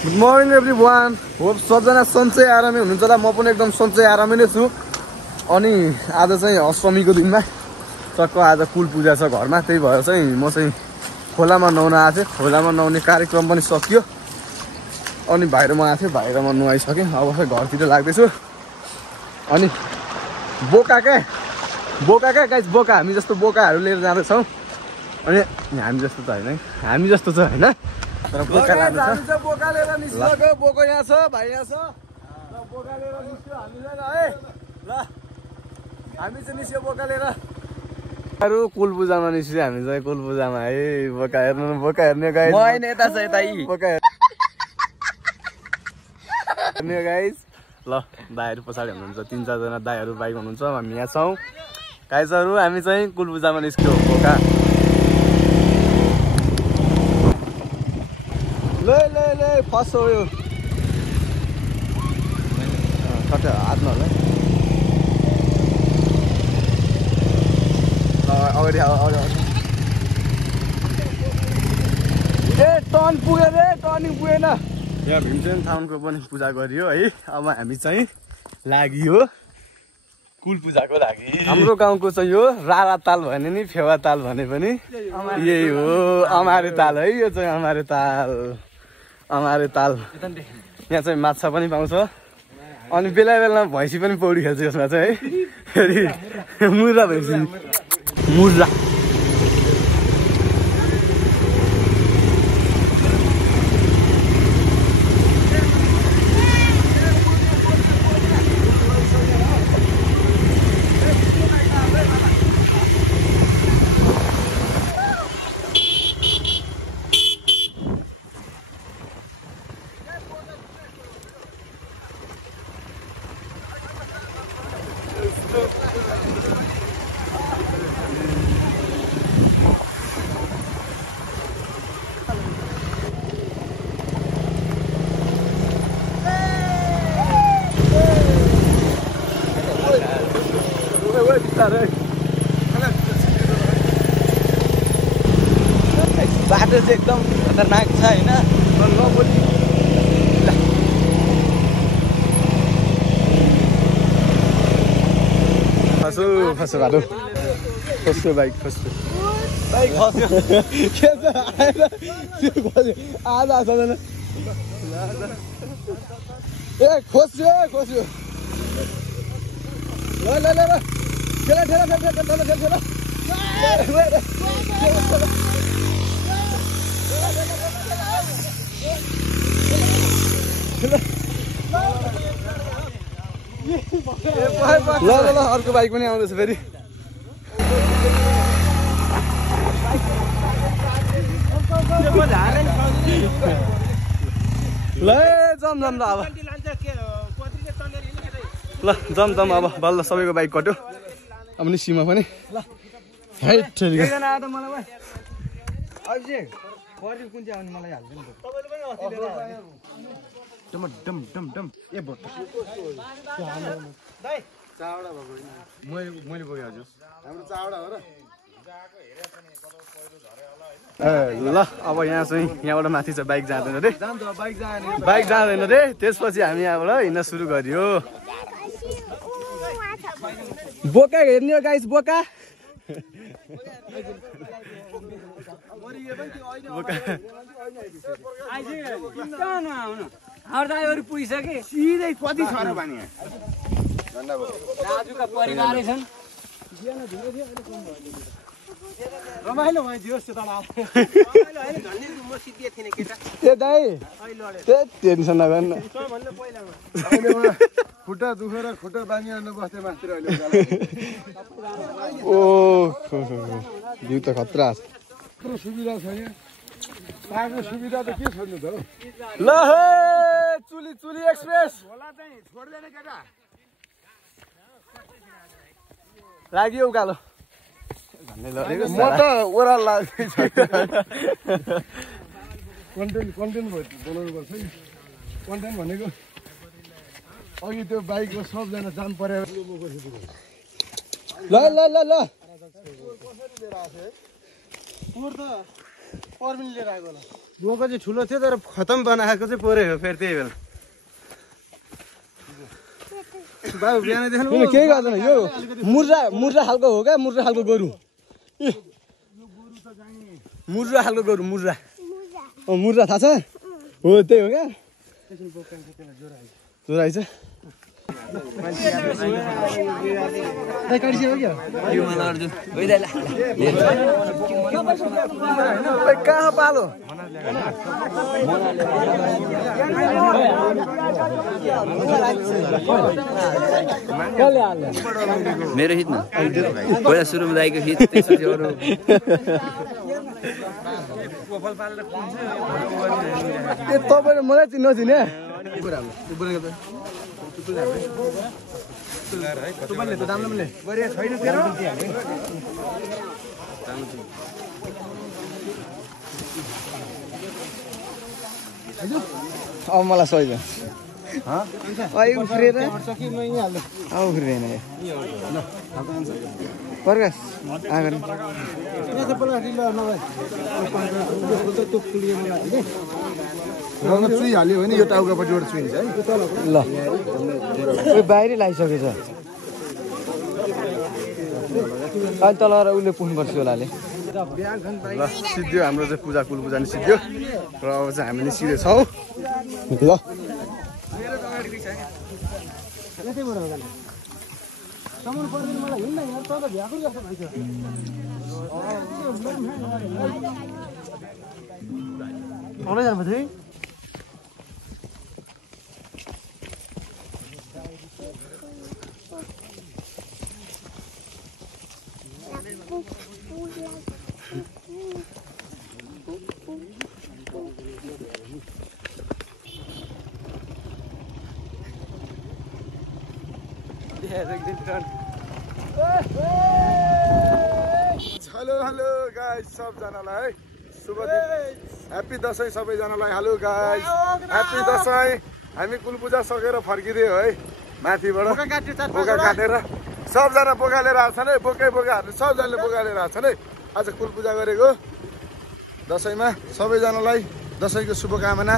Good morning everyone. Hope सबजना सन्चै आरामै हुनुहुन्छ होला। म पनि एकदम सन्चै आरामै नै छु। अनि आज चाहिँ अष्टमीको दिनमा चक्क आज कुल पूजा छ घरमा, त्यही भएर चाहिँ म चाहिँ खोलामा नुहाउन आएको थिएँ। खोलामा नुहाउने कार्यक्रम पनि सकियो अनि बाहिर म आएको थिएँ। बाहिरमा नुहाइसकेँ, अब चाहिँ घरतिर लाग्दैछु। अनि बोका क्या गाइस, बोका हामी जस्तो बोकाहरू लिएर जाँदैछौँ। अनि हामी जस्तो त होइन, हामी जस्तो चाहिँ होइन, तर बोका लान्छ। बोका लिएर निस्किएको, बोका यहाँ छ, भाइ यहाँ छ। बोका लिएर निस्क्यो हामी चाहिँ है। ल हामी चाहिँ निस्क्यो बोका लिएर। कुल पूजामा निस्क्यो हामी चाहिँ, कुल पूजामा है। बोका हेर्नु, बोका हेर्ने गाइस। म नेता छ यता यी बोका हेर्ने गाइस। ल दाइहरू पछाडि हुनुहुन्छ, 3-4 जना दाइहरू बाइक हुनुहुन्छ, हामी यहाँ छौँ गाइसहरू। हामी चाहिँ कुल पूजामा निस्क्यो बोका। ले फर्स्ट हो यो हात नहोला अगाडि ए टर्न पुग्यो रे, टर्निङ पुगेन। यहाँ भीमसेन थाउनको पनि पूजा गरियो है। अब हामी चाहिँ लागियो कुल पूजाको लागि। हाम्रो गाउँको चाहिँ यो रारा ताल भने नि फेवा ताल भने पनि यही हो, अमारे ताल है। यो चाहिँ अमारे ताल, अमारे ताल। यहाँ चाहिँ माछा पनि पाउँछ अनि बेला बेलामा भैँसी पनि पौडी खेल्छ यसमा चाहिँ है। फेरि मुर्रा भैँसी, मुर्रा। बाटो चाहिँ एकदम खतरनाक छ होइन। फस्यो बाटो, फस्यो बाइक, फस्यो बाइक खस्यो। के छ आएर त्यो खस्यो आधा आधाजना ए खोस्यो खोस्यो। ल ल ल ल ठेला ठेला ठेला ठेला ठेला ठेला। ल ल ल अर्को बाइक पनि आउँदैछ फेरि। ल जम जम ल अब, ल जम जम अब बल्ल सबैको बाइक कट्यो। अब नि सीमा पनि मैले बोकेँ हजुर, हाम्रो चावडा हो र। ल अब यहाँ चाहिँ यहाँबाट माथि चाहिँ बाइक जाँदैन रे, बाइक जाँदैन रे। त्यसपछि हामी यहाँबाट हिँड्न सुरु गरियो। बोका हेर्ने हो गाइस, बोका पुगिसके सिधै कति छ र पानी दाजुका परिवारै छन्। रमाइलो भयो ए दाइ टेन्सन नगर्नु। खुट्टा दुखेर खुट्टा बाँधिहाल्नु बस्दै मास्तिर अहिले। ओ भ्यू त खतरा छ। सुविधा छ यहाँ, पाएको सुविधा त के छोड्नु त। ल हे चुली चुली एक्सप्रेस लाग्यो उकालो। म त ओह्रालो लाग्दैछ। कन्टेन्ट बनाउनु पर्छ नि। कन्टेन्ट भनेको अघि त्यो बाइकमा सबजना जाम परेर ल ल ल ल पोहोर त पर्मिन लिएर आएको होला। बोको चाहिँ ठुलो थियो तर खतम बनाएको चाहिँ पोरै हो फेरि त्यही बेला बाबु बिहान देख्नु केही गर्दैन यो मुर्रा खालको हो क्या मुर्रा खालको गोरु मुर्रा खालको गोरु मुर्रा मुर्रा थाहा छ हो त्यही हो क्या जोराइ छ कहाँ पालो मेरो हित न पहिला सुरुमा दाइको हित त्यसपछि अरू तपाईँले मलाई चिन्ने अब मलाई सही उफ्रिएर उफ्रिएन प्रकाश चुइहाल्यो भने यो टाउकापट्टिबाट चुइन्छ है ल यो बाहिरै लगाइसकेछ अहिले तल उसले पुग्नुपर्छ होलाले ल सिद्धियो हाम्रो चाहिँ पूजा कुल पूजा नि सिद्धियो र अब चाहिँ हामी निस्किँदै छौँ ल हेलो हेलो गाइस सबजनालाई है शुभ दिन ह्याप्पी दसैँ सबैजनालाई हेलो गाइस ह्याप्पी दसैँ हामी कुल पूजा सकेर फर्किदियो है माथिबाट बोका काटेर सबजना बोका लिएर आएको छन् है बोकाहरू सबजनाले बोका लिएर आएको छन् है आज कुल पूजा गरेको दसैँमा सबैजनालाई दसैँको शुभकामना